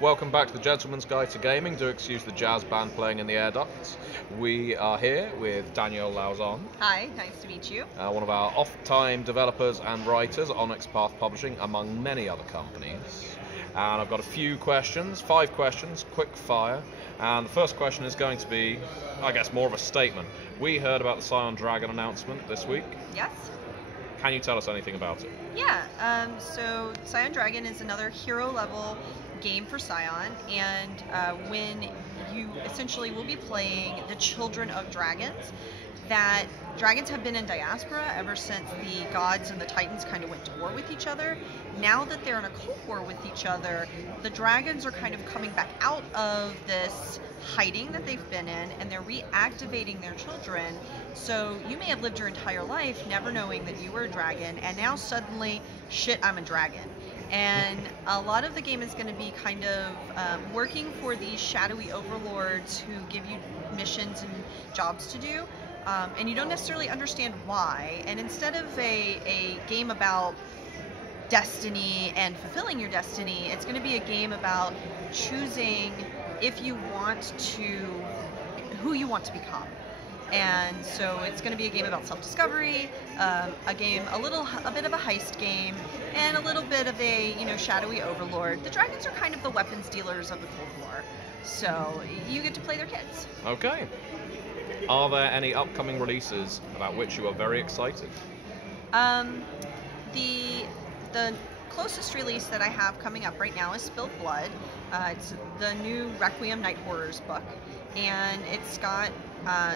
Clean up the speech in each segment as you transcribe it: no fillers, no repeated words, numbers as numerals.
Welcome back to the Gentleman's Guide to Gaming. Do excuse the jazz band playing in the air ducts. We are here with Danielle Lauzon. Hi, nice to meet you. One of our off-time developers and writers, Onyx Path Publishing, among many other companies. And I've got a few questions, 5 questions, quick fire. And the first question is going to be, I guess, more of a statement. We heard about the Scion Dragon announcement this week. Yes. Can you tell us anything about it? Yeah, so Scion Dragon is another hero-level game for Scion, and when you essentially will be playing the children of dragons, that dragons have been in diaspora ever since the gods and the titans kind of went to war with each other. Now that they're in a cold war with each other, the dragons are kind of coming back out of this hiding that they've been in, and they're reactivating their children. So you may have lived your entire life never knowing that you were a dragon, and now suddenly, shit, I'm a dragon. And a lot of the game is going to be kind of working for these shadowy overlords who give you missions and jobs to do, and you don't necessarily understand why. And instead of a game about destiny and fulfilling your destiny, it's going to be a game about choosing if you want to, who you want to become. And so it's going to be a game about self-discovery, a bit of a heist game, and a little bit of a, shadowy overlord. The dragons are kind of the weapons dealers of the Cold War, so you get to play their kids. Okay. Are there any upcoming releases about which you are very excited? The closest release that I have coming up right now is Spilled Blood. It's the new Requiem Night Horrors book, and it's got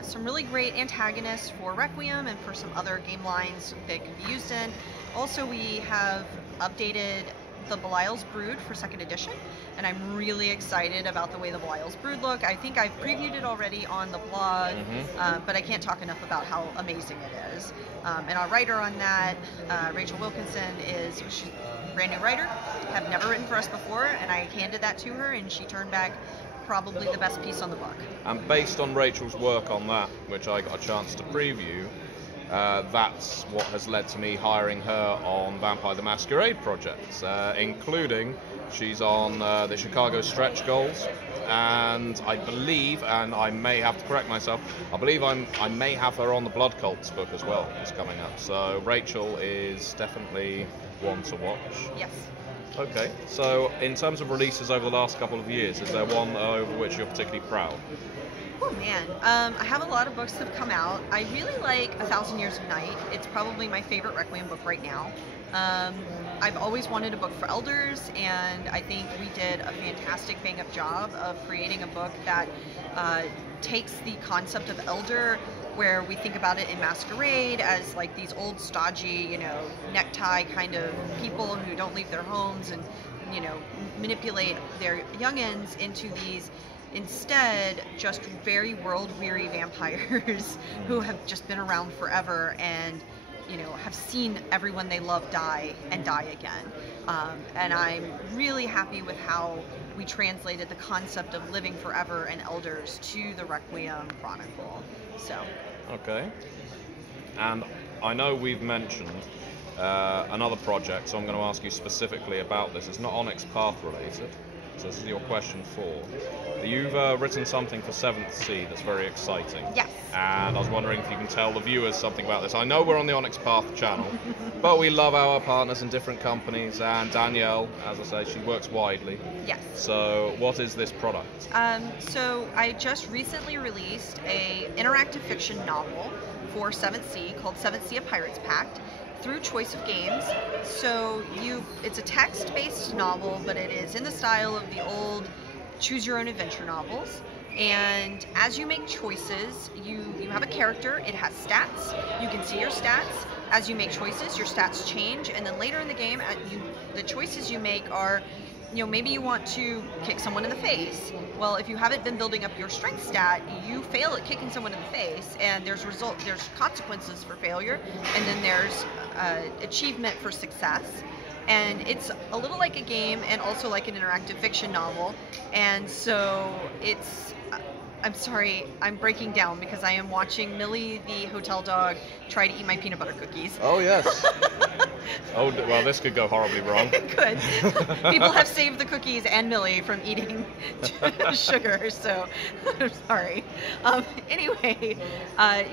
some really great antagonists for Requiem and for some other game lines that it can be used in. Also, we have updated the Belial's Brood for 2nd edition, and I'm really excited about the way the Belial's Brood look. I think I've previewed it already on the blog, but I can't talk enough about how amazing it is. And our writer on that, Rachel Wilkinson, she's a brand new writer, have never written for us before, and I handed that to her, and she turned back probably the best piece on the book. And based on Rachel's work on that, which I got a chance to preview, that's what has led to me hiring her on Vampire the Masquerade projects, including she's on the Chicago stretch goals, and I believe, and I may have to correct myself, I believe I may have her on the Blood Cults book as well that's coming up. So Rachel is definitely one to watch. Yes. Okay, so in terms of releases over the last couple of years, is there one over which you're particularly proud? Oh man, I have a lot of books that have come out. I really like 1,000 Years of Night. It's probably my favorite Requiem book right now. I've always wanted a book for elders, and I think we did a fantastic bang-up job of creating a book that takes the concept of elder, where we think about it in Masquerade as like these old stodgy, necktie kind of people who don't leave their homes and, manipulate their youngins into these instead just very world-weary vampires who have just been around forever and have seen everyone they love die and die again. And I'm really happy with how we translated the concept of living forever and elders to the Requiem Chronicle. So. Okay. And I know we've mentioned another project, so I'm going to ask you specifically about this. It's not Onyx Path related, so this is your question 4. You've written something for 7th Sea that's very exciting. Yes. And I was wondering if you can tell the viewers something about this. I know we're on the Onyx Path channel, but we love our partners in different companies, and Danielle, as I say, she works widely. Yes. So what is this product? So I just recently released a interactive fiction novel for 7th Sea called 7th Sea: A Pirate's Pact through Choice of Games. So it's a text-based novel, but it is in the style of the old choose-your-own-adventure novels. And as you make choices, you have a character, it has stats, you can see your stats. As you make choices, your stats change, and then later in the game, the choices you make are, maybe you want to kick someone in the face. Well, if you haven't been building up your strength stat, you fail at kicking someone in the face, and there's consequences for failure, and then there's achievement for success. And it's a little like a game and also like an interactive fiction novel. And so I'm sorry, I'm breaking down because I am watching Millie the hotel dog try to eat my peanut butter cookies. Oh yes. Oh, well, this could go horribly wrong. It could. People have saved the cookies and Millie from eating sugar, so I'm sorry. Anyway,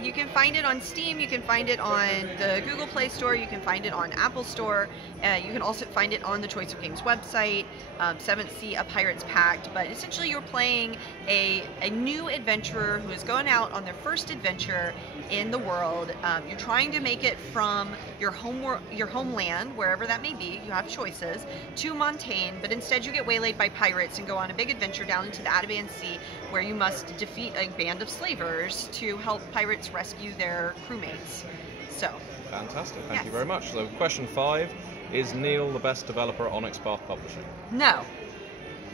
you can find it on Steam, you can find it on the Google Play Store, you can find it on Apple Store, you can also find it on the Choice of Kings website, 7th Sea, A Pirate's Pact, but essentially you're playing a new adventurer who is going out on their first adventure in the world. You're trying to make it from your homeland, wherever that may be, you have choices, to Montaigne, but instead you get waylaid by pirates and go on a big adventure down into the Ataban Sea, where you must defeat a band of slavers to help pirates rescue their crewmates. So. Fantastic, thank Yes. you very much. So question 5, is Neil the best developer at Onyx Path Publishing? No.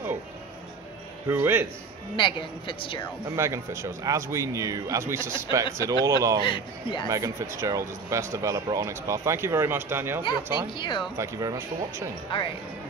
Oh. Who is? Megan Fitzgerald. And Megan Fitzgerald. As we knew, as we suspected all along, Yes. Megan Fitzgerald is the best developer at Onyx Path. Thank you very much, Danielle, for Yeah, your time. thank you. Thank you very much for watching. All right.